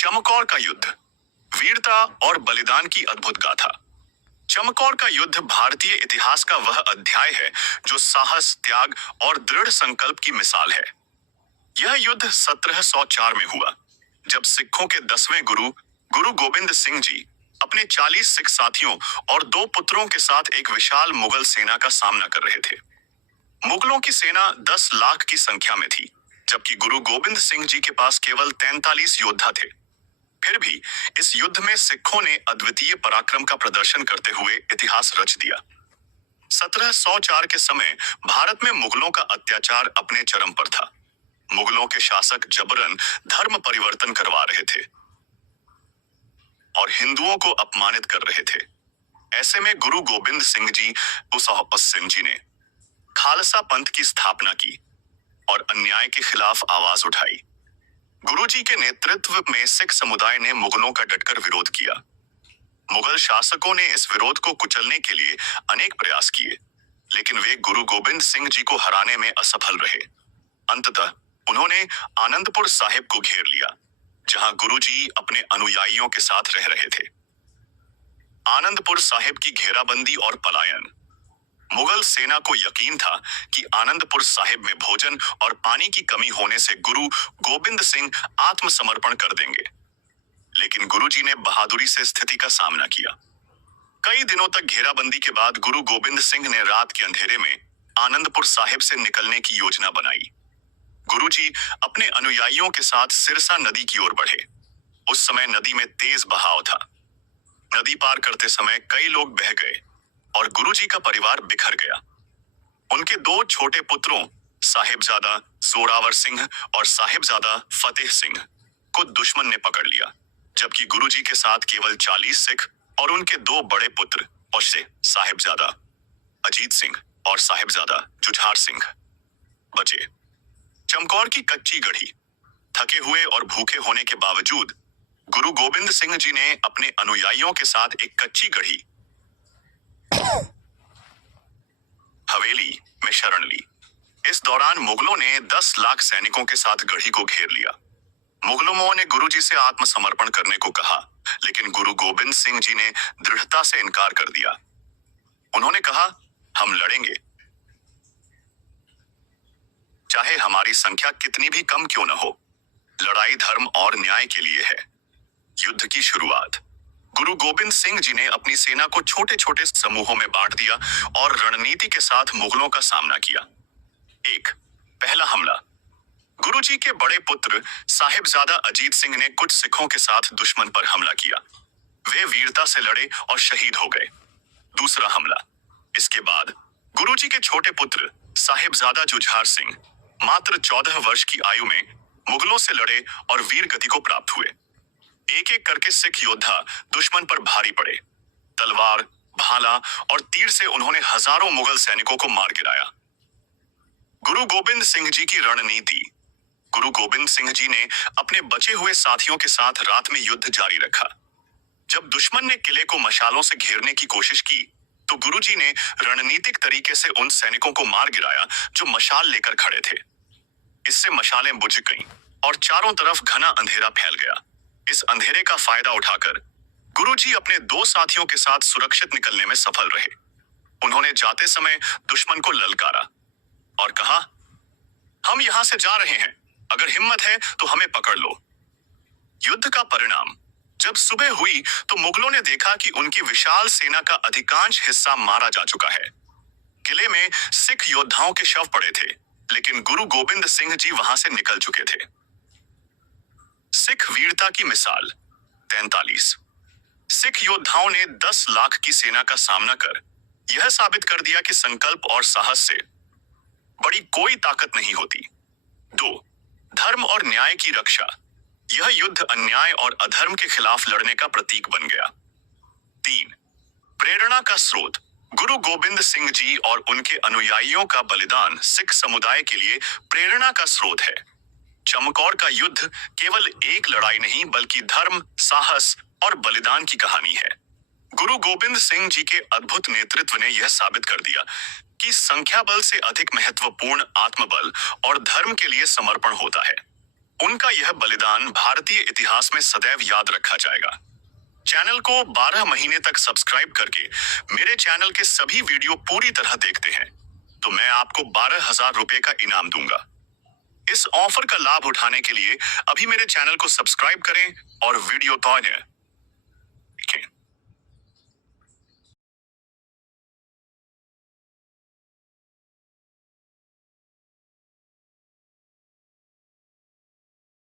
चमकौर का युद्ध, वीरता और बलिदान की अद्भुत गाथा। चमकौर का युद्ध भारतीय इतिहास का वह अध्याय है जो साहस, त्याग और दृढ़ संकल्प की मिसाल है। यह युद्ध 1704 में हुआ, जब सिखों के 10वें गुरु गुरु गोबिंद सिंह जी अपने 40 सिख साथियों और 2 पुत्रों के साथ एक विशाल मुगल सेना का सामना कर रहे थे। मुगलों की सेना 10 लाख की संख्या में थी, जबकि गुरु गोबिंद सिंह जी के पास केवल 43 योद्धा थे। फिर भी इस युद्ध में सिखों ने अद्वितीय पराक्रम का प्रदर्शन करते हुए इतिहास रच दिया। 1704 के समय भारत में मुगलों का अत्याचार अपने चरम पर था। मुगलों के शासक जबरन धर्म परिवर्तन करवा रहे थे और हिंदुओं को अपमानित कर रहे थे। ऐसे में गुरु गोबिंद सिंह जी ने खालसा पंथ की स्थापना की और अन्याय के खिलाफ आवाज उठाई। गुरुजी के नेतृत्व में सिख समुदाय ने मुगलों का डटकर विरोध किया। मुगल शासकों ने इस विरोध को कुचलने के लिए अनेक प्रयास किए, लेकिन वे गुरु गोबिंद सिंह जी को हराने में असफल रहे। अंततः उन्होंने आनंदपुर साहिब को घेर लिया, जहां गुरुजी अपने अनुयायियों के साथ रह रहे थे। आनंदपुर साहिब की घेराबंदी और पलायन। मुगल सेना को यकीन था कि आनंदपुर साहिब में भोजन और पानी की कमी होने से गुरु गोबिंद सिंह आत्मसमर्पण कर देंगे, लेकिन गुरुजी ने बहादुरी से स्थिति का सामना किया। कई दिनों तक घेराबंदी के बाद गुरु गोबिंद सिंह ने रात के अंधेरे में आनंदपुर साहिब से निकलने की योजना बनाई। गुरुजी अपने अनुयायियों के साथ सिरसा नदी की ओर बढ़े। उस समय नदी में तेज बहाव था। नदी पार करते समय कई लोग बह गए और गुरुजी का परिवार बिखर गया। उनके 2 छोटे पुत्रों साहिबजादा जोरावर सिंह और साहिबजादा फतेह सिंह को दुश्मन ने पकड़ लिया, जबकि गुरुजी के साथ केवल 40 सिख और उनके 2 बड़े पुत्र औसे साहिबजादा अजीत सिंह और साहिबजादा जुझार सिंह बचे। चमकौर की कच्ची गढ़ी। थके हुए और भूखे होने के बावजूद गुरु गोबिंद सिंह जी ने अपने अनुयायियों के साथ एक कच्ची गढ़ी हवेली में शरण ली। इस दौरान मुगलों ने 10 लाख सैनिकों के साथ गढ़ी को घेर लिया। मुगलों ने गुरुजी से आत्मसमर्पण करने को कहा, लेकिन गुरु गोबिंद सिंह जी ने दृढ़ता से इनकार कर दिया। उन्होंने कहा, हम लड़ेंगे, चाहे हमारी संख्या कितनी भी कम क्यों न हो। लड़ाई धर्म और न्याय के लिए है। युद्ध की शुरुआत। गुरु गोबिंद सिंह जी ने अपनी सेना को छोटे छोटे समूहों में बांट दिया और रणनीति के साथ मुगलों का सामना किया। 1. पहला हमला। गुरुजी के बड़े पुत्र साहिबजादा अजीत सिंह ने कुछ सिखों के साथ दुश्मन पर हमला किया। वे वीरता से लड़े और शहीद हो गए। दूसरा हमला। इसके बाद गुरुजी के छोटे पुत्र साहिबजादा जुझार सिंह मात्र 14 वर्ष की आयु में मुगलों से लड़े और वीर गति को प्राप्त हुए। एक एक करके सिख योद्धा दुश्मन पर भारी पड़े। तलवार, भाला और तीर से उन्होंने हजारों मुगल सैनिकों को मार गिराया। गुरु गोबिंद सिंह जी की रणनीति। गुरु गोबिंद सिंह जी ने अपने बचे हुए साथियों के साथ रात में युद्ध जारी रखा। जब दुश्मन ने किले को मशालों से घेरने की कोशिश की, तो गुरुजी ने रणनीतिक तरीके से उन सैनिकों को मार गिराया जो मशाल लेकर खड़े थे। इससे मशालें बुझ गईं और चारों तरफ घना अंधेरा फैल गया। इस अंधेरे का फायदा उठाकर गुरुजी अपने 2 साथियों के साथ सुरक्षित निकलने में सफल रहे। उन्होंने जाते समय दुश्मन को ललकारा और कहा, हम यहां से जा रहे हैं, अगर हिम्मत है तो हमें पकड़ लो। युद्ध का परिणाम। जब सुबह हुई तो मुगलों ने देखा कि उनकी विशाल सेना का अधिकांश हिस्सा मारा जा चुका है। किले में सिख योद्धाओं के शव पड़े थे, लेकिन गुरु गोबिंद सिंह जी वहां से निकल चुके थे। सिख वीरता की मिसाल। 43 सिख योद्धाओं ने 10 लाख की सेना का सामना कर यह साबित कर दिया कि संकल्प और साहस से बड़ी कोई ताकत नहीं होती। 2. धर्म और न्याय की रक्षा। यह युद्ध अन्याय और अधर्म के खिलाफ लड़ने का प्रतीक बन गया। 3. प्रेरणा का स्रोत। गुरु गोबिंद सिंह जी और उनके अनुयायियों का बलिदान सिख समुदाय के लिए प्रेरणा का स्रोत है। चमकौर का युद्ध केवल एक लड़ाई नहीं, बल्कि धर्म, साहस और बलिदान की कहानी है। गुरु गोबिंद सिंह जी के अद्भुत नेतृत्व ने यह साबित कर दिया कि संख्या बल से अधिक महत्वपूर्ण आत्मबल और धर्म के लिए समर्पण होता है। उनका यह बलिदान भारतीय इतिहास में सदैव याद रखा जाएगा। चैनल को 12 महीने तक सब्सक्राइब करके मेरे चैनल के सभी वीडियो पूरी तरह देखते हैं तो मैं आपको 12,000 रुपए का इनाम दूंगा। इस ऑफर का लाभ उठाने के लिए अभी मेरे चैनल को सब्सक्राइब करें और वीडियो तोड़ें।